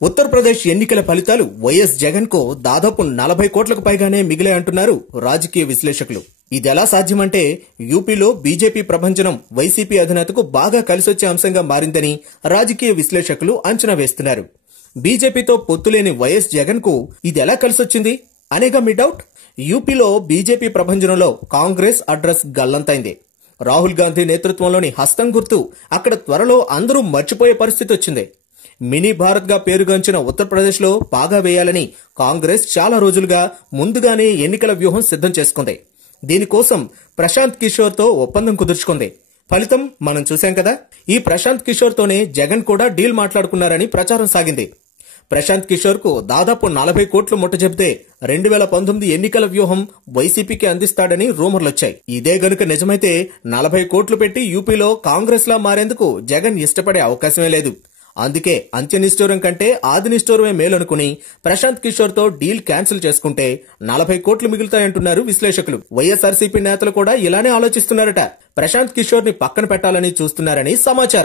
ఉత్తరప్రదేశ్ ఎన్నికల ఫలితాలు వైఎస్ జగన్ కు దాదాపు 40 కోట్లకు పైగానే మిగిలాయంటున్నారు రాజకీయ విశ్లేషకులు. ఇదెలా సాధ్యమంటే యూపీలో బీజేపీ ప్రభంజనం వైసీపీ అధినేతకు బాగా కలిసొచ్చే అంశంగా మారిందని రాజకీయ విశ్లేషకులు అంచనా వేస్తున్నారు. బీజేపీతో పొత్తులేని వైఎస్ జగన్ కు ఇదెలా కలిసొచ్చింది అనేగా మీ డౌట్. యూపీలో బీజేపీ ప్రభంజనంలో కాంగ్రెస్ అడ్రస్ గల్లంతైంది. రాహుల్ గాంధీ నేతృత్వంలోని హస్తం గుర్తు అక్కడ త్వరలో అందరూ మర్చిపోయే పరిస్థితి వచ్చింది. మినీ భారత్ గా పేరుగాంచిన ఉత్తరప్రదేశ్ లో పాగా వేయాలని కాంగ్రెస్ చాలా రోజులుగా ముందుగానే ఎన్నికల వ్యూహం సిద్ధం చేసుకుంది. దీనికోసం ప్రశాంత్ కిషోర్ తో ఒప్పందం కుదుర్చుకుంది. ఫలితం మనం చూశాం కదా. ఈ ప్రశాంత్ కిషోర్ తోనే జగన్ కూడా డీల్ మాట్లాడుకున్నారని ప్రచారం సాగింది. ప్రశాంత్ కిషోర్ కు దాదాపు 40 కోట్లు ముట్టజెబితే 2019 ఎన్నికల వ్యూహం వైసీపీకి అందిస్తాడని రూమర్లొచ్చాయి. ఇదే గనుక నిజమైతే 40 కోట్లు పెట్టి యూపీలో కాంగ్రెస్ లా మారేందుకు జగన్ ఇష్టపడే అవకాశమే లేదు. అందుకే అంత్యనిష్ఠూరం కంటే ఆదినిష్ఠూరమే మేలనుకుని ప్రశాంత్ కిషోర్ తో డీల్ క్యాన్సిల్ చేసుకుంటే 40 కోట్లు మిగులుతాయంటున్నారు విశ్లేషకులు. వైఎస్ఆర్సీపీ నేతలు కూడా ఇలానే ఆలోచిస్తున్నారట. ప్రశాంత్ కిషోర్ ని పక్కన పెట్టాలని చూస్తున్నారని సమాచారం.